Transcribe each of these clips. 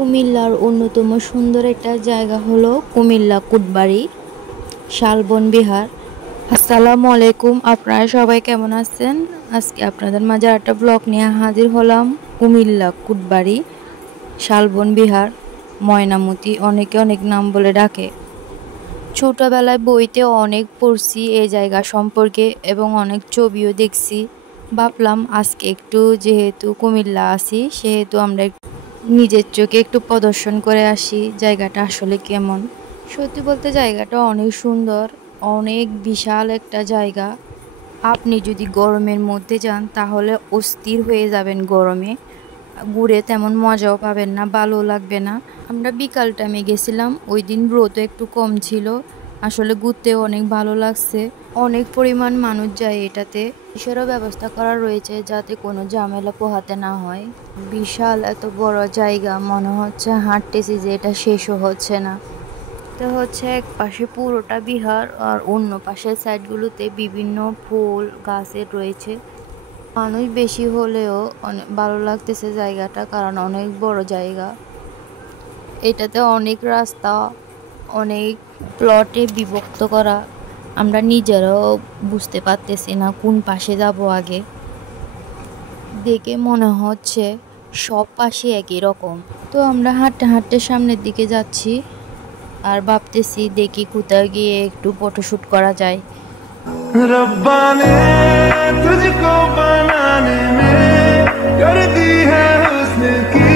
কুমিল্লার অন্যতম সুন্দর একটা জায়গা হলো কুমিল্লা কুটবাড়ি শালবন বিহার। আসসালামু আলাইকুম, আপনারা সবাই কেমন আছেন? আজকে আপনাদের মাঝে একটা ব্লগ নিয়ে হাজির হলাম। কুমিল্লা কুটবাড়ি শালবন বিহার, ময়নামতি, অনেকে অনেক নাম বলে ডাকে। ছোটবেলায় বইতে অনেক পড়ছি এই জায়গা সম্পর্কে এবং অনেক ছবিও দেখছি। ভাবলাম আজকে একটু যেহেতু কুমিল্লা আছি সেহেতু আমরা নিজের চোখে একটু প্রদর্শন করে আসি জায়গাটা আসলে কেমন। সত্যি বলতে জায়গাটা অনেক সুন্দর, অনেক বিশাল একটা জায়গা। আপনি যদি গরমের মধ্যে যান তাহলে অস্থির হয়ে যাবেন গরমে, ঘুরে তেমন মজাও পাবেন না, ভালো লাগবে না। আমরা বিকাল টাইমে গেছিলাম, ওই দিন রোদও একটু কম ছিল। আসলে ঘুরতেও অনেক ভালো লাগছে, অনেক পরিমাণ মানুষ যায় এটাতে। এছাড়াও ব্যবস্থা করা রয়েছে যাতে কোনো ঝামেলা পোহাতে না হয়। বিশাল এত বড় জায়গা, মনে হচ্ছে হাঁটতেছি যে এটা শেষও হচ্ছে না। তো হচ্ছে এক পাশে পুরোটা বিহার আর অন্য পাশের সাইডগুলোতে বিভিন্ন ফুল গাছের রয়েছে। মানুষ বেশি হলেও অনেক ভালো লাগতেছে জায়গাটা, কারণ অনেক বড় জায়গা। এটাতে অনেক রাস্তা, অনেক প্লটে বিভক্ত করা। আমরা নিজেরাও বুঝতে পারতেছি না কোন পাশে যাব আগে। দেখে মনে হচ্ছে সব পাশে একই রকম। তো আমরা হাঁটতে হাঁটতে সামনের দিকে যাচ্ছি আর ভাবতেছি দেখি কোথাও গিয়ে একটু ফটোশুট করা যায়। रब्बा ने तुझको बनाने में कर दी है हुस्न की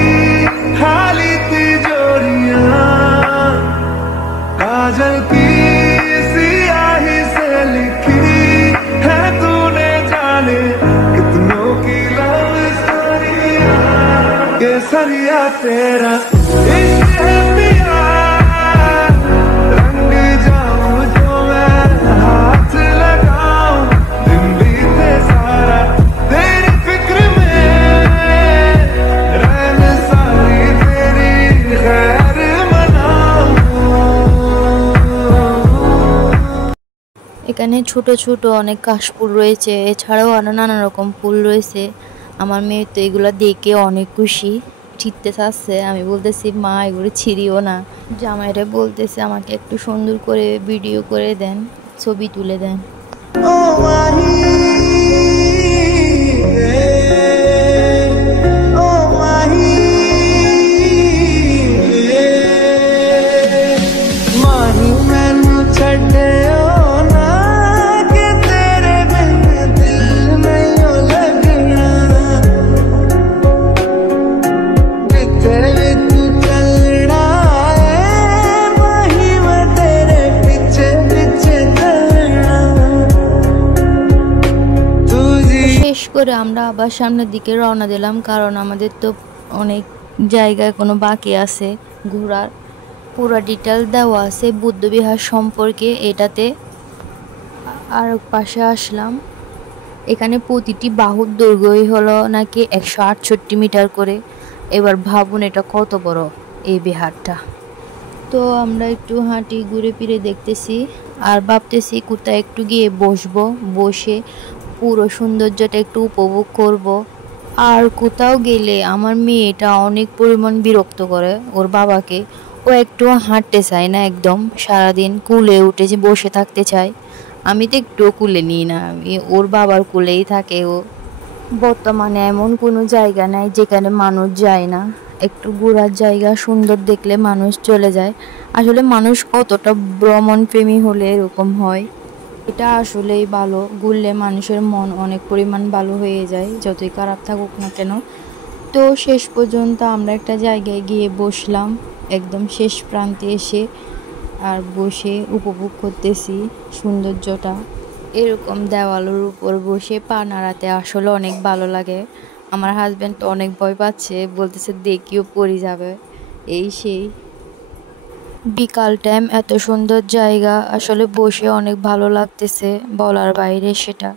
खाली तिजोरियां, काजल की सियाही से लिखी है तूने जाने कितनों की लव स्टोरियां। केसरिया तेरा इश्क है पिया, रंग जाऊं जो मैं हाथ लगाऊं, दिन बीते सारा तेरी फिक्र में, रहने सारी तेरी खैर मनाऊं। এখানে ছোট ছোট অনেক কাশফুল রয়েছে, এছাড়াও আরো নানা রকম ফুল রয়েছে। আমার মেয়ে তো এগুলো দেখে অনেক খুশি, ছিঁড়তে চাচ্ছে। আমি বলতেছি মা এগুলো ছিঁড়িও না। জামাইরে বলতেছে আমাকে একটু সুন্দর করে ভিডিও করে দেন, ছবি তুলে দেন। ओ माही ओ माही माही मैनू छड्डियो ना कि तेरे बिन दिल नहीं लगना, जिथे भी तू चलना है माही मैं तेरे पीछे पीछे चलना। শেষ করে আমরা আবার সামনের দিকে রওনা দিলাম, কারণ আমাদের তো অনেক জায়গায় কোনো বাকি আছে ঘোরার। পুরো ডিটেল দেওয়া আছে বুদ্ধবিহার সম্পর্কে এটাতে। আর পাশে আসলাম, এখানে প্রতিটি বাহুর দৈর্ঘ্যই হলো নাকি 168 মিটার করে। এবার ভাবুন এটা কত বড় এই বিহারটা। তো আমরা একটু হাঁটি ঘুরে ফিরে দেখতেছি আর ভাবতেছি কোথায় একটু গিয়ে বসবো, বসে পুরো সৌন্দর্যটা একটু উপভোগ করব। আর কোথাও গেলে আমার মেয়েটা অনেক পরিমাণ বিরক্ত করে ওর বাবাকে, ও একটু হাঁটতে চায় না, একদম সারাদিন কুলে উঠে যে বসে থাকতে চায়। আমি তো একটু কুলে নিই না, আমি ওর বাবার কুলেই থাকে ও। বর্তমানে এমন কোনো জায়গা নাই যেখানে মানুষ যায় না। একটু ঘোরার জায়গা সুন্দর দেখলে মানুষ চলে যায়। আসলে মানুষ কতটা ভ্রমণ প্রেমী হলে এরকম হয়। এটা আসলেই ভালো, ঘুরলে মানুষের মন অনেক পরিমাণ ভালো হয়ে যায়, যতই খারাপ থাকুক না কেন। তো শেষ পর্যন্ত আমরা একটা জায়গায় গিয়ে বসলাম, একদম শেষ প্রান্তে এসে, আর বসে উপভোগ করতেছি সৌন্দর্যটা। এরকম দেওয়ালের উপর বসে পা নাড়াতে আসলে অনেক ভালো লাগে। আমার হাজব্যান্ড তো অনেক ভয় পাচ্ছে, বলতেছে দেখিও পড়ে যাবে এই সেই। বিকাল টাইম এত সুন্দর জায়গা, আসলে বসে অনেক ভালো লাগতেছে, বলার বাইরে সেটা।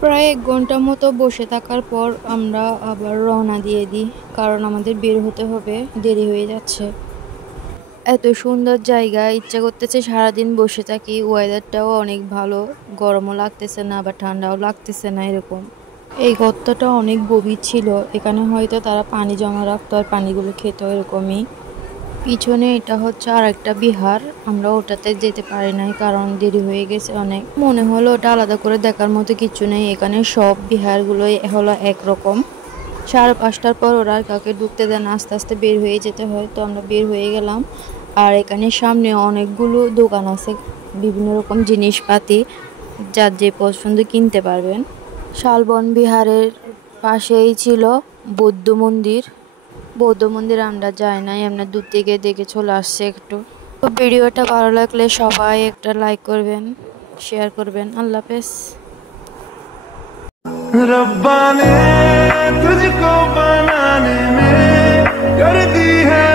প্রায় 1 ঘন্টা মতো বসে থাকার পর আমরা আবার রওনা দিয়ে দিই, কারণ আমাদের বের হতে হবে, দেরি হয়ে যাচ্ছে। এত সুন্দর জায়গা, ইচ্ছা করতেছে সারাদিন বসে থাকি। ওয়েদারটাও অনেক ভালো, গরমও লাগতেছে না আবার ঠান্ডাও লাগতেছে না এরকম। এই গর্তটা অনেক গভীর ছিল, এখানে হয়তো তারা পানি জমা রাখতো আর পানিগুলো খেত এরকমই। পিছনে এটা হচ্ছে আর একটা বিহার, আমরা ওটাতে যেতে পারি নাই কারণ দেরি হয়ে গেছে অনেক। মনে হলো ওটা আলাদা করে দেখার মতো কিছু নেই, এখানে সব বিহারগুলোই হলো একরকম। 5:30টার পর ওরা আর কাউকে ঢুকতে দেন, আস্তে আস্তে বের হয়ে যেতে হয়। তো আমরা বের হয়ে গেলাম। আর এখানে সামনে অনেকগুলো দোকান আছে, বিভিন্ন রকম জিনিসপাতি, যার যে পছন্দ কিনতে পারবেন। শালবন বিহারের পাশেই ছিল বৌদ্ধ মন্দির। বৌদ্ধ মন্দিরে আমরা যাই নাই, আমরা দূর থেকে দেখে চলে আসছে একটু। তো ভিডিওটা ভালো লাগলে সবাই একটা লাইক করবেন, শেয়ার করবেন। আল্লাহ হাফেজ। रब्बा ने तुझको बनाने में कर दी है